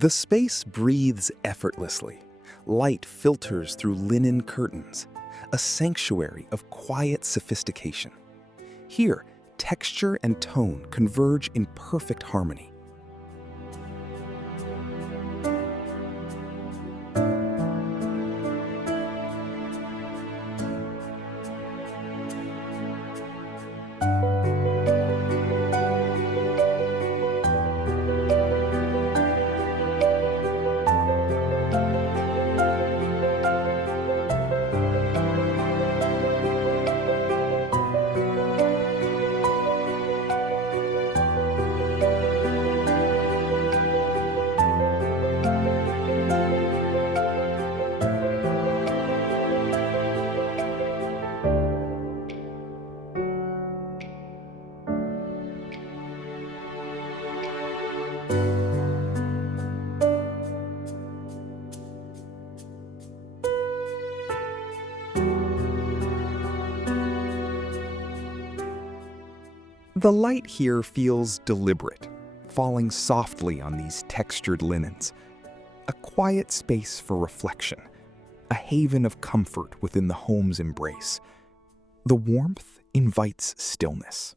The space breathes effortlessly. Light filters through linen curtains, a sanctuary of quiet sophistication. Here, texture and tone converge in perfect harmony. The light here feels deliberate, falling softly on these textured linens. A quiet space for reflection, a haven of comfort within the home's embrace. The warmth invites stillness.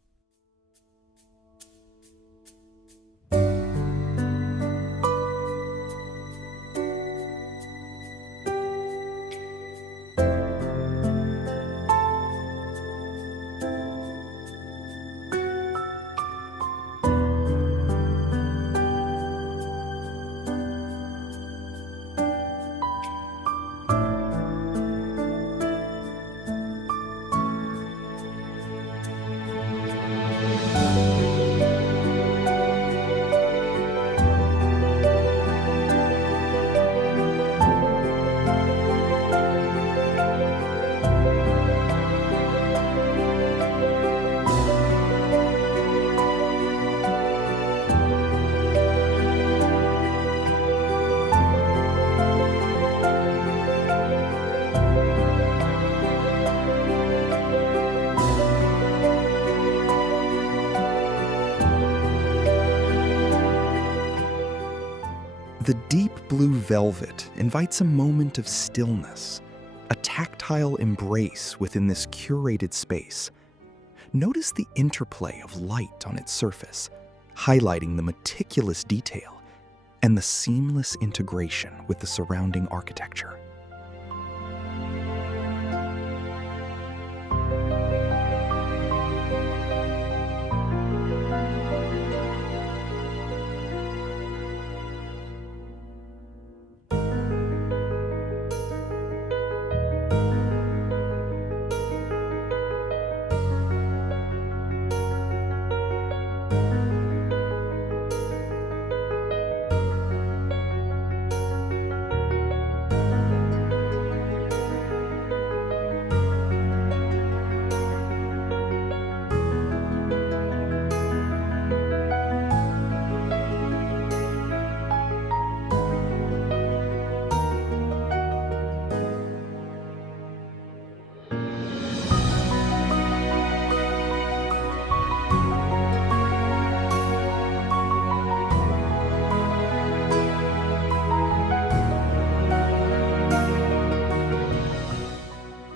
The deep blue velvet invites a moment of stillness, a tactile embrace within this curated space. Notice the interplay of light on its surface, highlighting the meticulous detail and the seamless integration with the surrounding architecture.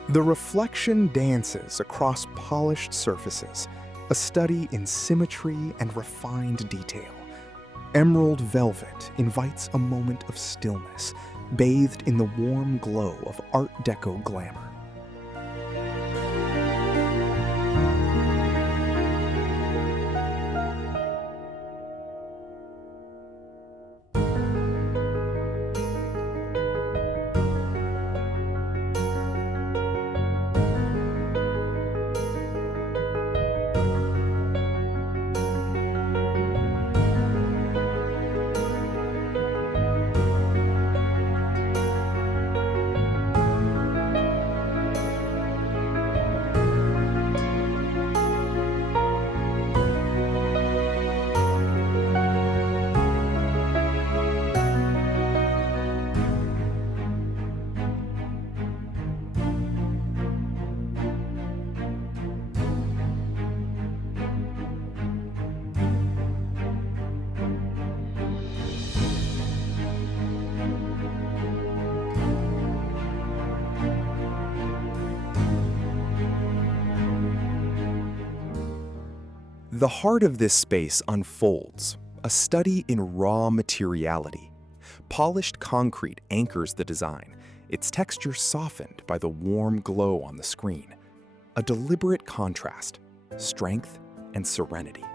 The reflection dances across polished surfaces, a study in symmetry and refined detail. Emerald velvet invites a moment of stillness, bathed in the warm glow of Art Deco glamour. The heart of this space unfolds, a study in raw materiality. Polished concrete anchors the design, its texture softened by the warm glow on the screen. A deliberate contrast, strength and serenity.